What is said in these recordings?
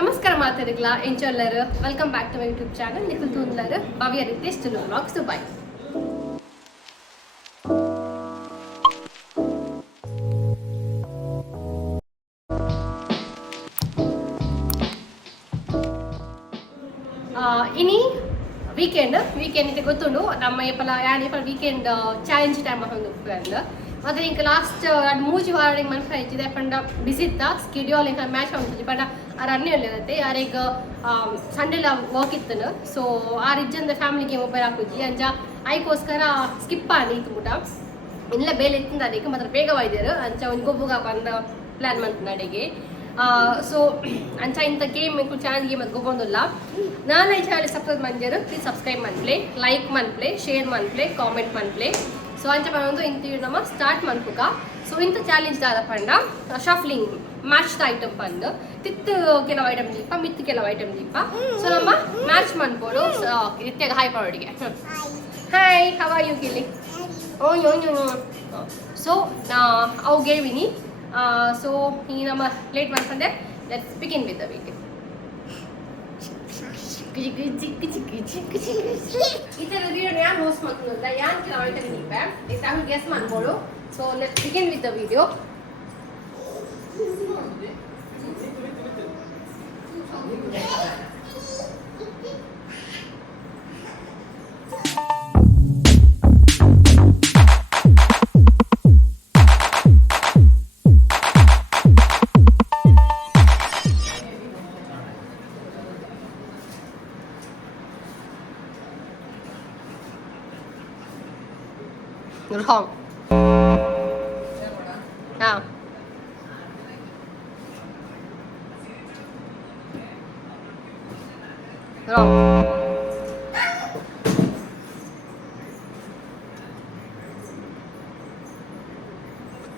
Namaskar Matarigla, Enjoller. Welcome back to my YouTube channel. Tuluvlogger, Bhavya Rithesh, Tulu vlogs. So bye. Ini weekend itu gotundu. Nama ipala weekend challenge time ahandu friend. Mother in last ಮೂಜಿ ವಾರಕ್ಕೆ ಮನ್ಫ್ರ ಇಚ್ಚಿದೆ ಪಂಡ ಬಿಸಿತ್ತ schedule ಇಂಕ match ಆಗ್ತಿದೆ ಪಂಡ ಆ ರನ್ನೇ ಇಲ್ಲತ್ತೆ ಯಾರೀಗ ಸಂಡೇಲ work ಇತ್ತನ so ಆ ರಿಜ್ಜಂದ ಫ್ಯಾಮಿಲಿಗೆ mobile ಹಾಕುಜಿ ಅಂಜ ಐಕೋಸ್ಕರ skip ಆಡಿ ಇತ್ತುಬಿಟ ಇಲ್ಲ ಬೇಲೆ ಇತ್ತಿಂದ ಅದಕ್ಕೆ ಮಾತ್ರ ಬೇಗ ಒಯ್ದರು ಅಂಚ ಒಂದು ಗೊಬ್ಬುಗ ಬಂದ ಪ್ಲ್ಯಾನ್ ಮಾಡ್ತು ನಡೆಗೆ ಸೊ ಅಂಚ ಇಂಥ ಗೇಮ್ ಚಾನಲ್ ಗೇಮ್ ಅದು ಗೊಬ್ಬೊಂದಿಲ್ಲ ನಾನು ಈ ಚಾನಲ್ ಸಬ್ಸ್ಕ್ರೈಬ್ ಮಾಡಿದ್ರು ಪ್ಲೀಸ್ ಸಬ್ಸ್ಕ್ರೈಬ್ ಮನ್ಪ್ಲೆ ಲೈಕ್ ಮನ್ಪ್ಲೆ ಶೇರ್ ಮನ್ಪ್ಲೆ ಕಾಮೆಂಟ್ ಮನ್ಪ್ಲೆ ಸೊ ಅಂಚ ಬಂದು ಇಂತ ನಮ್ಮ ಸ್ಟಾರ್ಟ್ ಮನ್ಪುಗ ಸೊ ಇಂಥ ಚಾಲೆಂಜ್ ದಾದ ಪಂಡ ಶಫ್ಲಿಂಗ್ ಮ್ಯಾಚ್ ದ ಐಟಮ್ ಬಂದು ತಿತ್ತು ಕೆಲವು ಐಟಮ್ ದೀಪ ಮಿತ್ತು ಕೆಲವು ಐಟಮ್ ದೀಪ ಸೊ ನಮ್ಮ ಮ್ಯಾಚ್ ಮನ್ಬೋದು ನಿತ್ಯಾಗ ಹಾಯ್ ಪರೋಡಿಗೆ ಹಾಯ್ ಹವ ಯು ಗಿಲಿ ಓ ಯೋ ಯೋ ಸೊ ಅವು ಗೇವಿನಿ ಸೊ ಈ ನಮ್ಮ ಲೇಟ್ ಮಾಡ್ಕೊಂಡೆ let's begin with the video ಈ ಥರ ವಿಡಿಯೋ ಯಾರು ಹೋಸ್ಟ್ ಮಾಡ್ತಿಲ್ಲ ಯಾರು ಕೆಲವು ಐಟಮ್ ನಿಂಪೆ ಇದು ತಾವು ಗೆಸ್ ಮಾಡ್ಬೋದು so let's begin with the video Wrong. Yeah. Wrong.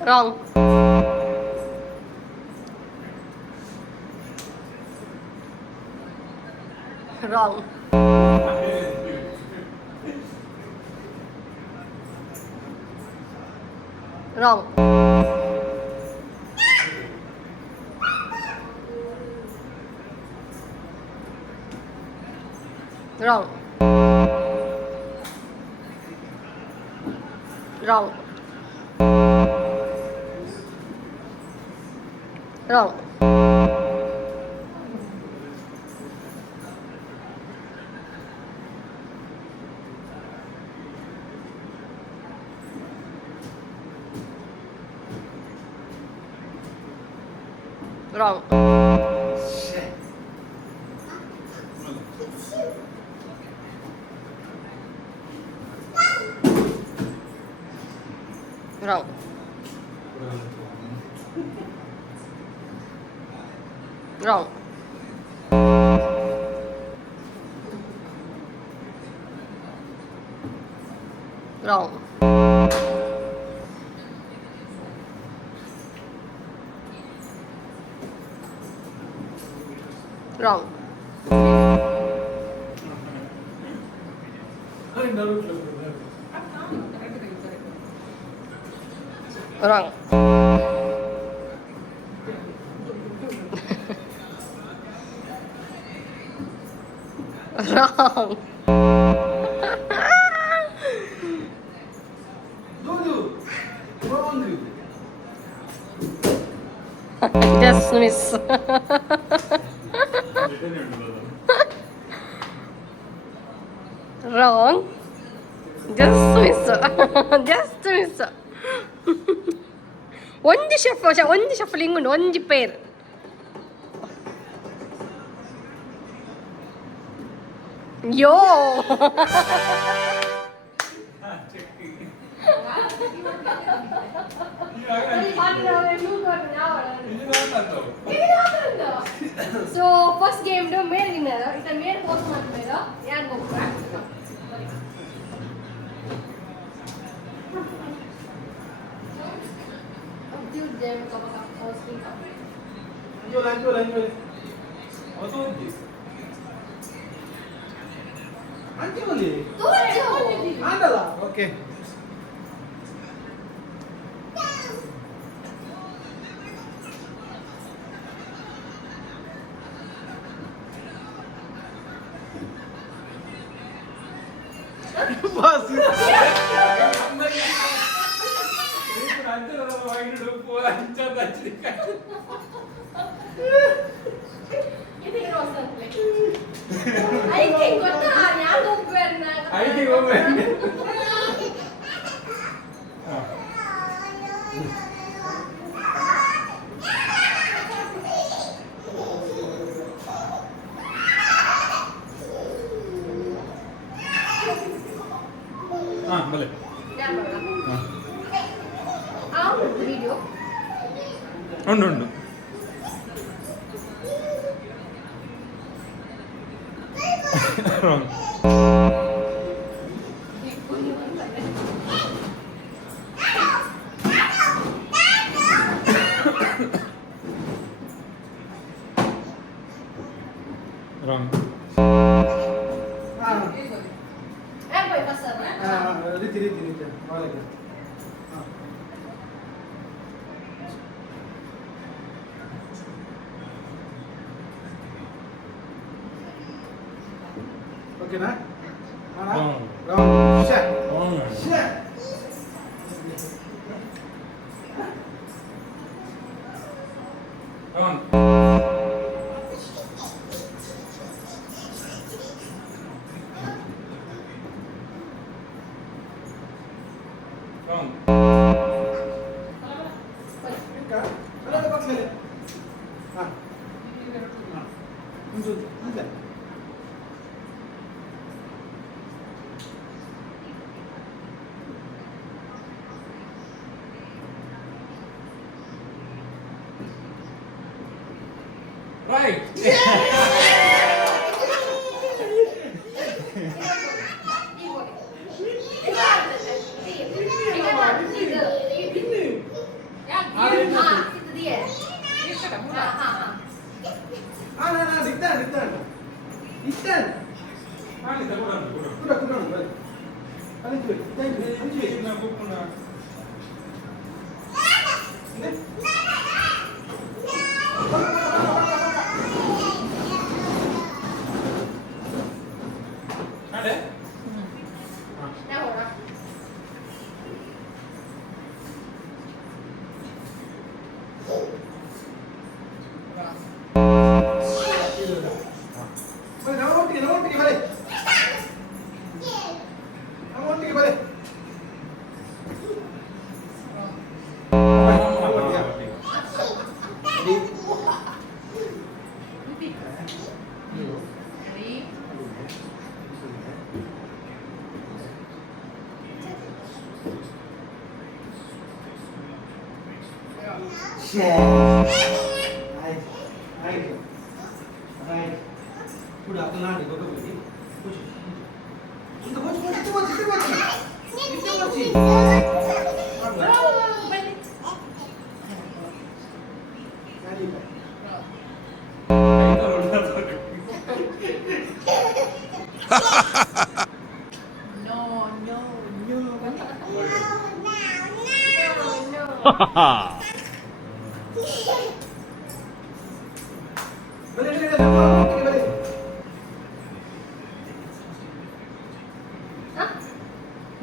Wrong. Wrong. Wrong. Wrong. Wrong. Wrong. Wrong. Wrong. Wrong. Wrong. Wrong. Wrong. Wrong. Just miss. Wrong. Just miss. Just miss. ಒಂದು ಶಫಲಿಂಗ್ ಉಂಟು ಒಂದು peer ಯೋ so first game ಮೇಲ್ winner ಇತ ಮೇಲ್ post ಮಾಡ್ತಾರೆ ಯಾರು ಹೋಗ್ತಾರೆ lanjut. Otto di. Anche lì. Tujuh. Adalah. Oke. भले video ഉണ്ട് ഉണ്ട് wrong പോയി passer Riti. Okay, na? Wrong. Wrong. Shit. Wrong. Shit. On. On. Ka? Ano na ba sila? Ha? Unjud. Unjud. Right. Itan. Ah, kita kurang. Kurang. Balik tu. Thank you. Nak buku nak. Ada? Balik, nama pergi balik. Nama pergi balik. Udah kenal nih, gue begini. Itu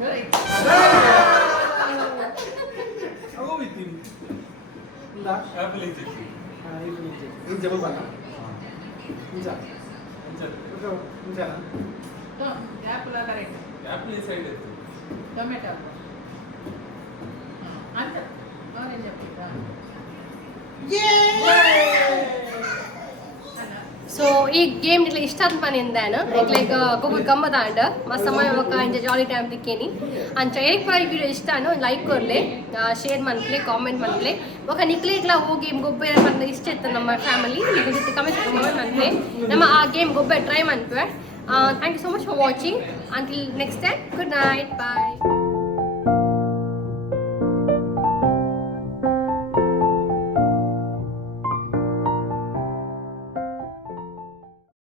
balik. Aku bikin. Enggak. Apa lagi? Ini jam berapa? Inca. Betul. Inca. యాప్లో correct Apple side itu. Tomato అంత నేను చెప్తా so ಈ game ಇಟ್లా ಇಷ್ಟ ಅಂತ ಬಂದಿದ್ದಾನ like ಗೊಬ್ಬ ಗಮ್ಮत and ಮಸ್ತ್ ಸಮಯ enjoy ಜಾಲಿ time ದಿಕ್ಕೇನಿ ಅಂಚ ಏಕ್ ಪರ ಈ ವಿಡಿಯೋ ಇಷ್ಟಾನು ಲೈಕ್ ಕೊರ್ಲೆ ಶೇರ್ ಮನ್ಪ್ಲೆ ಕಾಮೆಂಟ್ ಮನ್ಪ್ಲೆ ఒక ನಿಕ್ಲೆ ಇಟ್లా ಓ ಗೇಮ್ ಗೊಬ್ಬೆ ಮನ್ನ ಇಷ್ಟ ಇತ್ತು ನಮ್ಮ ಫ್ಯಾಮಿಲಿ ಈಗ ಜೊತೆ ಕಮೆಂಟ್ ಮನ್ಪ್ಲೆ ನಮ್ಮ ಆ ಗೇಮ್ ಗೊಬ್ಬೆ ಟ್ರೈ ಮನ್ಪೆ thank you so much for watching until next time good night bye